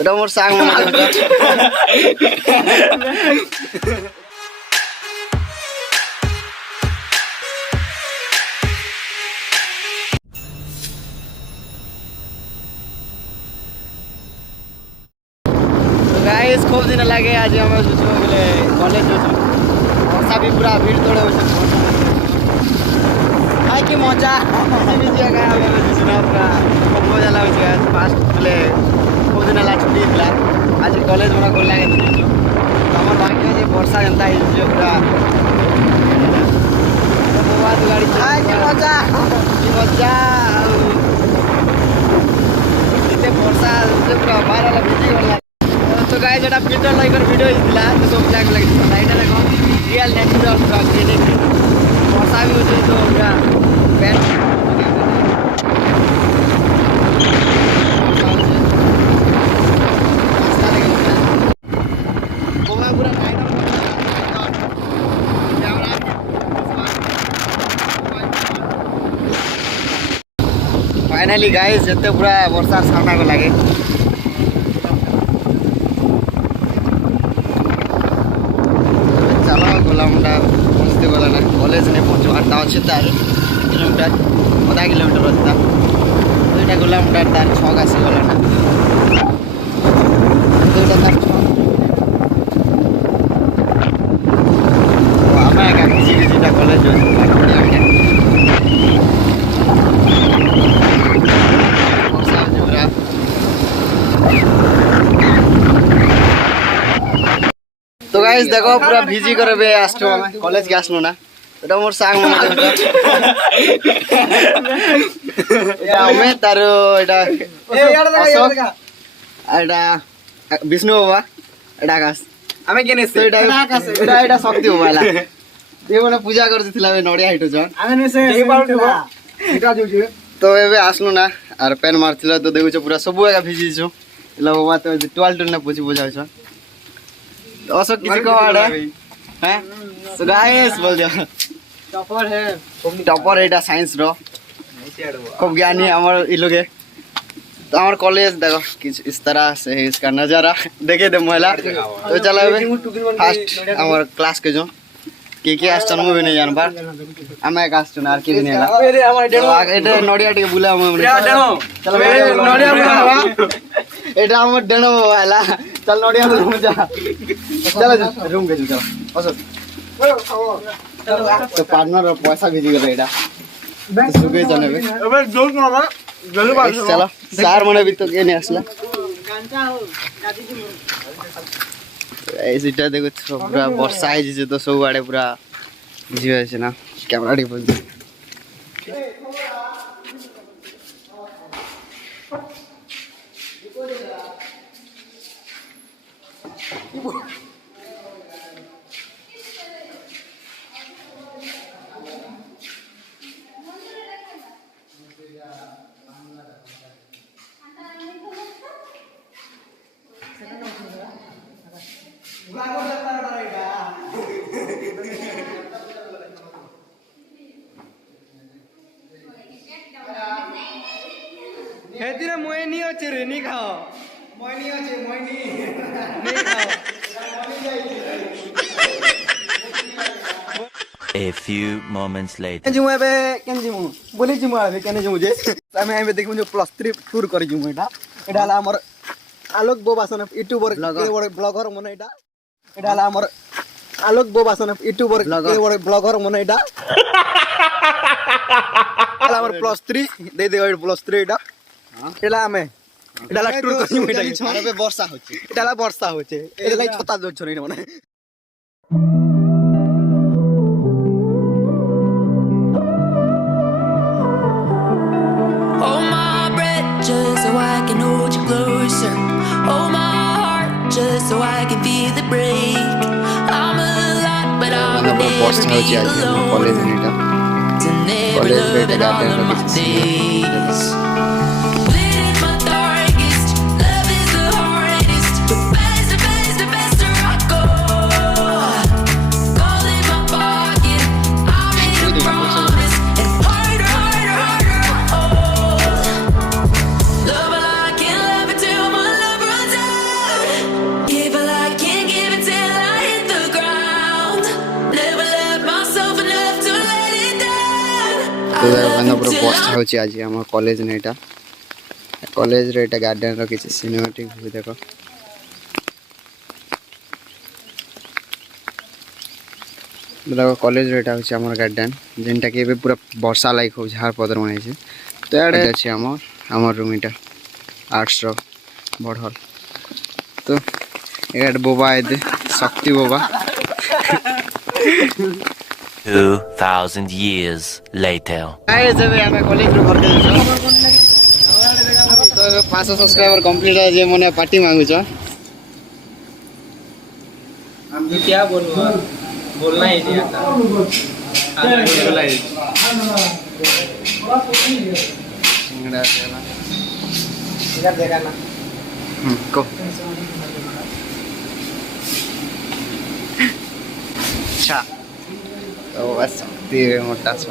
এটা মোর সাং মনে হয় गाइस खूब दिन लगे आज हम सोचो बोले कॉलेज जो वर्षा भी पूरा भीड़ तोड़े हो हाय की मजा भी जगह हम सुना पूरा खूब मजा लागे आज फास्ट बोले खूब दिन ला छुट्टी थला आज कॉलेज बड़ा गोल लागे तो हमर भाग्य जे वर्षा जनता ही जो पूरा तो बात गाड़ी हाय की मजा इते वर्षा जो पूरा बाहर वाला बिजी होला तो गाइस एटा फिल्टर लाइकर वीडियो दिला तो सब ब्लैक लगे लाइट देखो रियल नेचुरल ग्रीनिंग वर्षा भी होते तो पूरा पेन फाइनली गाइस जते पूरा वर्षा सामना को लागे पहुँचते गला ना कॉलेज नहीं पहुँचो 8टा अच्छे तार किलोमीटर आधा किलोमीटर रास्ता दुईटा किलोमीटर तार 6 आसी गला ना दुईटा तार 6 आम एका भिजी भिजिटा कॉलेज तो गाइस देखो पूरा भिजी करे बे आसलो हम कॉलेज के आसलो ना এটা মোর সাং মনে এটা আমি তার এটা এটা বিষ্ণু বাবা এটা আকাশ আমি কেনে এটা আকাশ এটা শক্তি বাবা এ মানে পূজা করতেছিল আমি নড়িয়া হিটো জন আমি নেছে এটা যোজু তো এবে আসলো না আর পেন মারছিল তো দেখুছ পুরা সবু একা ভিজিছো এলা বাবা তো 12 না পুছি বুঝাইছ तो असो किसी को आड़ा हैं तो गाइस बोल दिया टॉपर है साइंस रो खूब ज्ञानी हमार इ लोगे तो हमार कॉलेज देखो किस इस तरह से है इसका नजारा देखे दे महिला तो चला फास्ट हमार क्लास के जो के आस्टन में भी नहीं जान पार हमें एक आस्टन आर के भी नहीं ला এটা নড়িয়া টিকে বুলা আমি চল নড়িয়া বুলা এটা আমার ডেনো বাবা चल नोडिया में घूम जा चलो रूम के चलो असो तो पार्टनर पैसा भेजी गले एटा सुगे चले अबे जोर मामा जल्दी बात चलो सार मने भी तो के नहीं असला कांचा हो दादी जी ऐसिटा देखो पूरा वर्षा आई जे तो सब आड़े पूरा जीव है ना कैमरा डी बोल हेतिरे मोयनी अछि रे नी खाओ मोयनी अछि मोयनी नी खाओ A few moments later केन जिमु एबे केन जिमु बोली जिमु एबे केन जिमु जे हमें एबे देखिमु जो +3 टूर करि जिमु एटा हाला हमर आलोक बोबासन यूट्यूबर ब्लॉगर मन एटा हाला हमर आलोक बोबासन यूट्यूबर ब्लॉगर मन एटा हाला हमर +3 दे दे +3 एटा एला हमें एटा टूर करि जिमु एटा एबे वर्षा होचे एटा वर्षा होचे एला छता दो छरी माने just so I can hold you closer. Hold my heart just so I can feel the break. I'm a lot, but I'll never be alone. To never love it all of my days. Lit in my darkest, love is the hardest. But faster, faster, faster I go. Gold in my pocket, I made a promise. And harder, harder, harder I hold. Love it, I can't love it till my love देखो पूरा बस होची आज हम college ने एटा college रे एटा garden रो किछि cinematic view देखो देखो कॉलेज रे एटा होची हमर गार्डन जेनटा के बे पूरा वर्षा लायक हो झाड़ पदर बनै छै तो एडे अछि हमर रूम एटा आर्ट्स रो बड़ हॉल तो एड बोबा एदे शक्ति बोबा 2,000 years later. गाइस जब हमें कॉलेज रो घर के तो 500 सब्सक्राइबर कंप्लीट है जे मने पार्टी मांगु छ हम तो क्या बोलूं बोलना ही नहीं आता बोला ही सिंगड़ा सेला इधर देखा ना को अच्छा तो बस तीर मोटा सो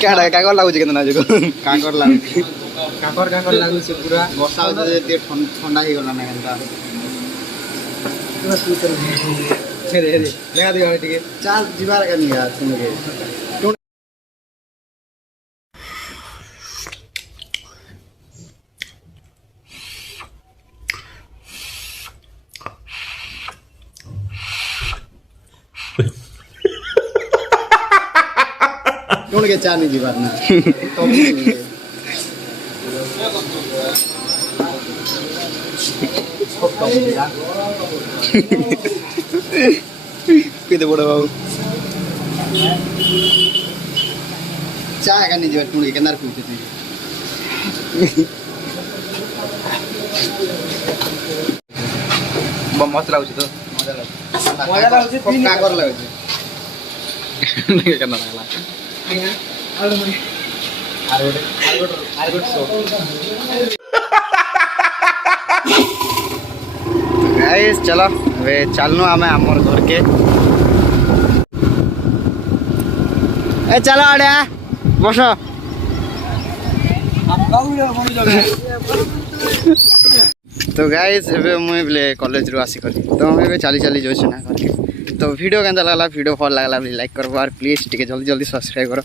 क्या काकर लागु छै केतना जको काकर लागु काकर लागू से पूरा वर्षा हो जे ते ठंडा ही गला ना केनता रे देखा दियो ठीक है चाल जीवार का नहीं यार सुन के कौन के चाह नहीं जीवार ना किते बड़ा बाबू चाह का नहीं जीवार कौन के केनार पूछते थे मस्त लागू तो मजा लागे पक्का कर लागे नहीं करना लागला गाइस चलो वे चलनु हमें हमर घर के ए चलो आड़े बसो तो गाइस एबे मुई बोले कॉलेज रो आसी करी तो हम एबे चली चली जोछ ना घर के तो वीडियो केंदा लागला वीडियो भल लागला लाइक करो और प्लीज टिके जल्दी जल्दी सब्सक्राइब करो